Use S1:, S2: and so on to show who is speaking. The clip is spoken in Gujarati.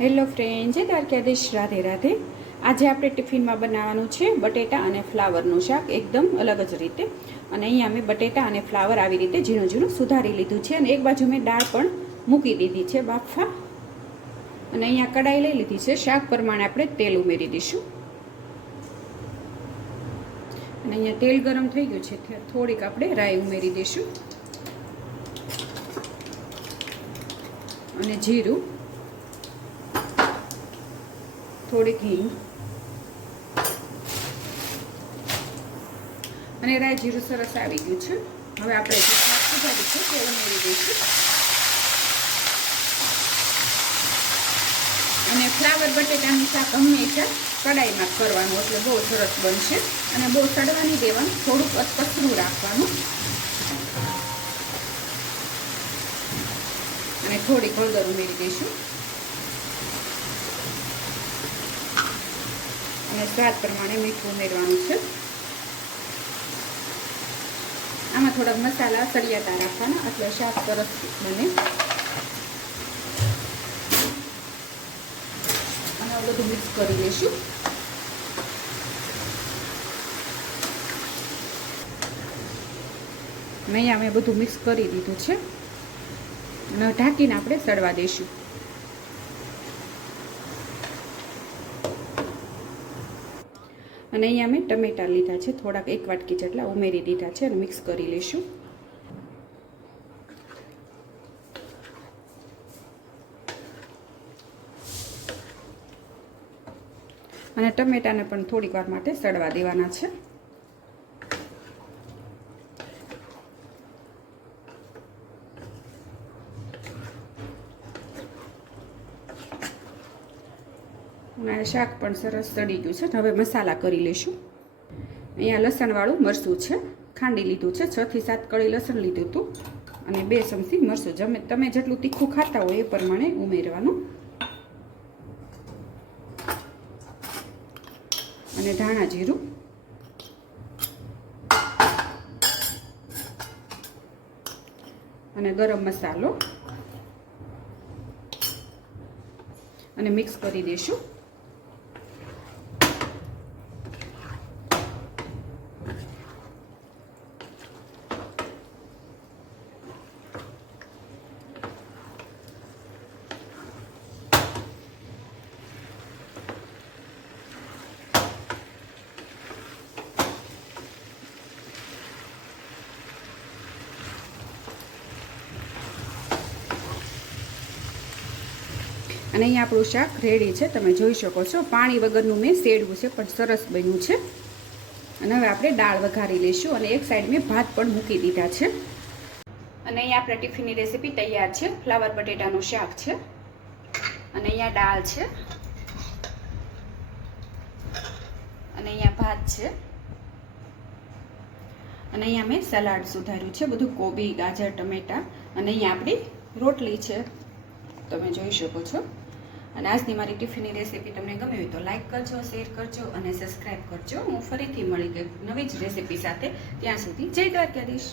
S1: હેલો ફ્રેન્ડ જય દ્વારકાધીશ. રાધે રાધે. આજે આપણે ટિફિનમાં બનાવવાનું છે બટેટા અને ફ્લાવરનું શાક. એકદમ અલગ જ રીતે. અને અહીંયા મેં બટેટા અને ફ્લાવર આવી રીતે ઝીણું ઝીણું સુધારી લીધું છે. અને એક બાજુ મેં દાળ પણ મૂકી દીધી છે બાફા. અને અહીંયા કડાઈ લઈ લીધી છે. શાક પ્રમાણે આપણે તેલ ઉમેરી દઈશું. અને અહીંયા તેલ ગરમ થઈ ગયું છે. થોડીક આપણે રાઈ ઉમેરી દઈશું. અને જીરું. થોડીક હિંગ અને રાય જીરું સરસ આવી ગયું છે. હવે આપણે જે શાક છે તે ઉમેરી દઈશું. અને ફ્લાવર બટેટાનું શાક હંમેશા કડાઈમાં કરવાનું, એટલે બહુ સરસ બનશે. અને બહુ સડવાની દેવાનું, થોડુંક અતપસરું રાખવાનું. અને થોડીક હળદર ઉમેરી દઈશું. અને સ્વાદ પ્રમાણે મીઠું ઉમેરવાનું છે. આમાં થોડાક મસાલા સળિયાતા રાખવાના એટલે શાક સરસ બને. અને બધું મિક્સ કરી લઈશું. અહીંયા મેં બધું મિક્સ કરી દીધું છે. અને ઢાંકીને આપણે સડવા દઈશું. અને અહીંયા મેં ટમેટા લીધા છે, થોડાક એક વાટકી જેટલા ઉમેરી દીધા છે અને મિક્સ કરી લઈશું. અને ટમેટાને પણ થોડીક વાર માટે સડવા દેવાના છે. અને શાક પણ સરસ સડી ગયું છે. હવે મસાલા કરી લઈશું. અહીંયા લસણવાળું મરચું છે. ખાંડી લીધું છે. છ થી સાત કળી લસણ લીધું હતું. અને બે ચમચી મરચું. જમે તમે જેટલું તીખું ખાતા હોય એ પ્રમાણે ઉમેરવાનું. અને ધાણા જીરું. અને ગરમ મસાલો. અને મિક્સ કરી દઈશું. અને અહીંયા આપણું શાક રેડી છે. તમે જોઈ શકો છો. પાણી વગરનું મેં શેડવું છે, પણ સરસ બન્યું છે. અને હવે આપણે દાળ વઘારી લઈશું અને એક સાઈડ મેં ભાત પણ મૂકી દીધા છે. અને અહીંયા આપણે ટિફિનની રેસીપી તૈયાર છે. ફ્લાવર બટેટાનું શાક છે. અને અહીંયા દાળ છે. અને અહીંયા ભાત છે. અને અહીંયા મેં સલાડ સુધાર્યું છે. બધું કોબી, ગાજર, ટમેટા અને અહીંયા આપણી રોટલી છે. તમે જોઈ શકો છો. અને આજની મારી ટિફિનની રેસીપી તમને ગમી હોય તો લાઇક કરજો, શેર કરજો અને સબસ્ક્રાઈબ કરજો. હું ફરીથી મળી ગઈ નવી જ રેસીપી સાથે ત્યાં સુધી જય દ્વારકાધીશ.